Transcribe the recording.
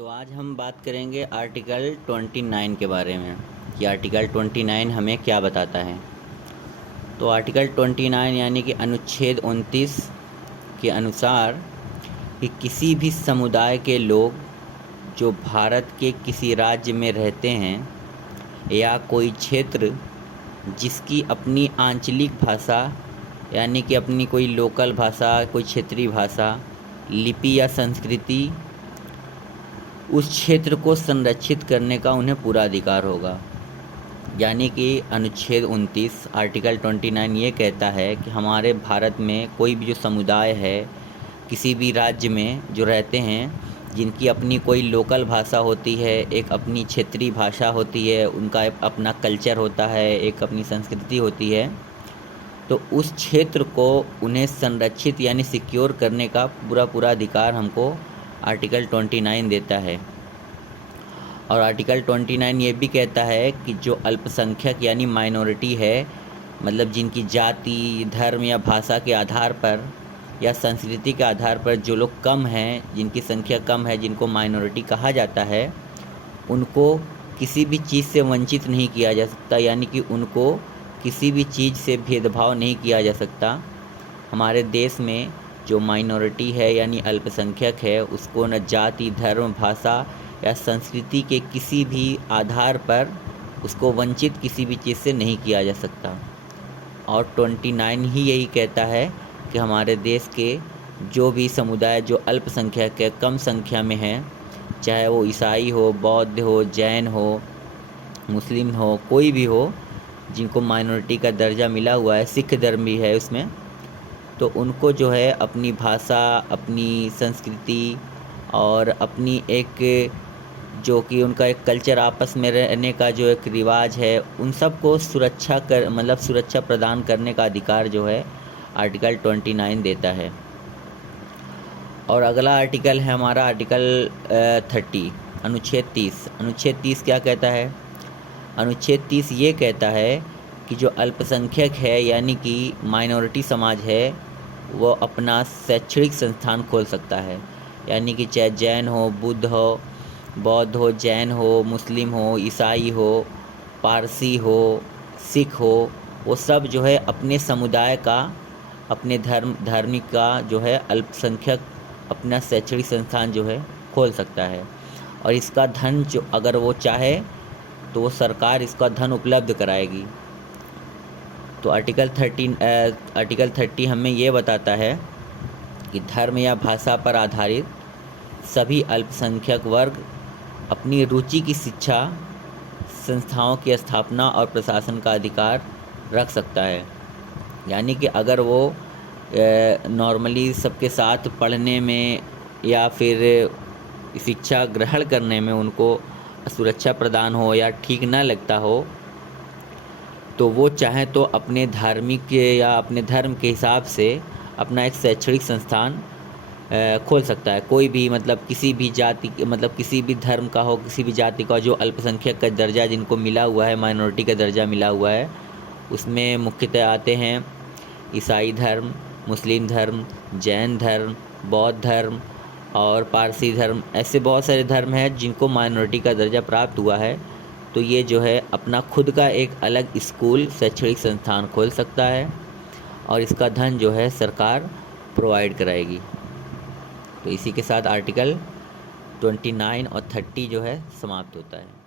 तो आज हम बात करेंगे आर्टिकल 29 के बारे में कि आर्टिकल 29 हमें क्या बताता है। तो आर्टिकल 29 यानी कि अनुच्छेद 29 के अनुसार कि किसी भी समुदाय के लोग जो भारत के किसी राज्य में रहते हैं या कोई क्षेत्र जिसकी अपनी आंचलिक भाषा यानी कि अपनी कोई लोकल भाषा, कोई क्षेत्रीय भाषा, लिपि या संस्कृति, उस क्षेत्र को संरक्षित करने का उन्हें पूरा अधिकार होगा। यानी कि अनुच्छेद 29 आर्टिकल 29 ये कहता है कि हमारे भारत में कोई भी जो समुदाय है किसी भी राज्य में जो रहते हैं, जिनकी अपनी कोई लोकल भाषा होती है, एक अपनी क्षेत्रीय भाषा होती है, उनका एक अपना कल्चर होता है, एक अपनी संस्कृति होती है, तो उस क्षेत्र को उन्हें संरक्षित यानी सिक्योर करने का पूरा अधिकार हमको आर्टिकल 29 देता है। और आर्टिकल 29 ये भी कहता है कि जो अल्पसंख्यक यानी माइनॉरिटी है, मतलब जिनकी जाति, धर्म या भाषा के आधार पर या संस्कृति के आधार पर जो लोग कम हैं, जिनकी संख्या कम है, जिनको माइनॉरिटी कहा जाता है, उनको किसी भी चीज़ से वंचित नहीं किया जा सकता, यानी कि उनको किसी भी चीज़ से भेदभाव नहीं किया जा सकता। हमारे देश में जो माइनॉरिटी है यानी अल्पसंख्यक है, उसको न जाति, धर्म, भाषा या संस्कृति के किसी भी आधार पर उसको वंचित किसी भी चीज़ से नहीं किया जा सकता। और 29 ही यही कहता है कि हमारे देश के जो भी समुदाय जो अल्पसंख्यक है, कम संख्या में है, चाहे वो ईसाई हो, बौद्ध हो, जैन हो, मुस्लिम हो, कोई भी हो, जिनको माइनॉरिटी का दर्जा मिला हुआ है, सिख धर्म भी है उसमें, तो उनको जो है अपनी भाषा, अपनी संस्कृति और अपनी एक जो कि उनका एक कल्चर, आपस में रहने का जो एक रिवाज है, उन सब को सुरक्षा प्रदान करने का अधिकार जो है आर्टिकल 29 देता है। और अगला आर्टिकल है हमारा आर्टिकल 30 अनुच्छेद 30। अनुच्छेद 30 क्या कहता है? अनुच्छेद 30 ये कहता है कि जो अल्पसंख्यक है यानी कि माइनॉरिटी समाज है, वो अपना शैक्षणिक संस्थान खोल सकता है। यानी कि चाहे जैन हो, बुद्ध हो, बौद्ध हो, जैन हो, मुस्लिम हो, ईसाई हो, पारसी हो, सिख हो, वो सब जो है अपने समुदाय का, अपने धार्मिक का जो है अल्पसंख्यक अपना शैक्षणिक संस्थान जो है खोल सकता है। और इसका धन जो अगर वो चाहे तो वो सरकार इसका धन उपलब्ध कराएगी। तो आर्टिकल 30 हमें ये बताता है कि धर्म या भाषा पर आधारित सभी अल्पसंख्यक वर्ग अपनी रुचि की शिक्षा संस्थाओं की स्थापना और प्रशासन का अधिकार रख सकता है। यानी कि अगर वो नॉर्मली सबके साथ पढ़ने में या फिर शिक्षा ग्रहण करने में उनको सुरक्षा प्रदान हो या ठीक ना लगता हो, तो वो चाहे तो अपने धार्मिक या अपने धर्म के हिसाब से अपना एक शैक्षणिक संस्थान खोल सकता है। कोई भी किसी भी जाति, किसी भी धर्म का हो, किसी भी जाति का, जो अल्पसंख्यक का दर्जा जिनको मिला हुआ है, माइनॉरिटी का दर्जा मिला हुआ है, उसमें मुख्यतः आते हैं ईसाई धर्म, मुस्लिम धर्म, जैन धर्म, बौद्ध धर्म और पारसी धर्म। ऐसे बहुत सारे धर्म हैं जिनको माइनॉरिटी का दर्जा प्राप्त हुआ है। तो ये जो है अपना खुद का एक अलग स्कूल, शैक्षणिक संस्थान खोल सकता है और इसका धन जो है सरकार प्रोवाइड कराएगी। तो इसी के साथ आर्टिकल 29 और 30 जो है समाप्त होता है।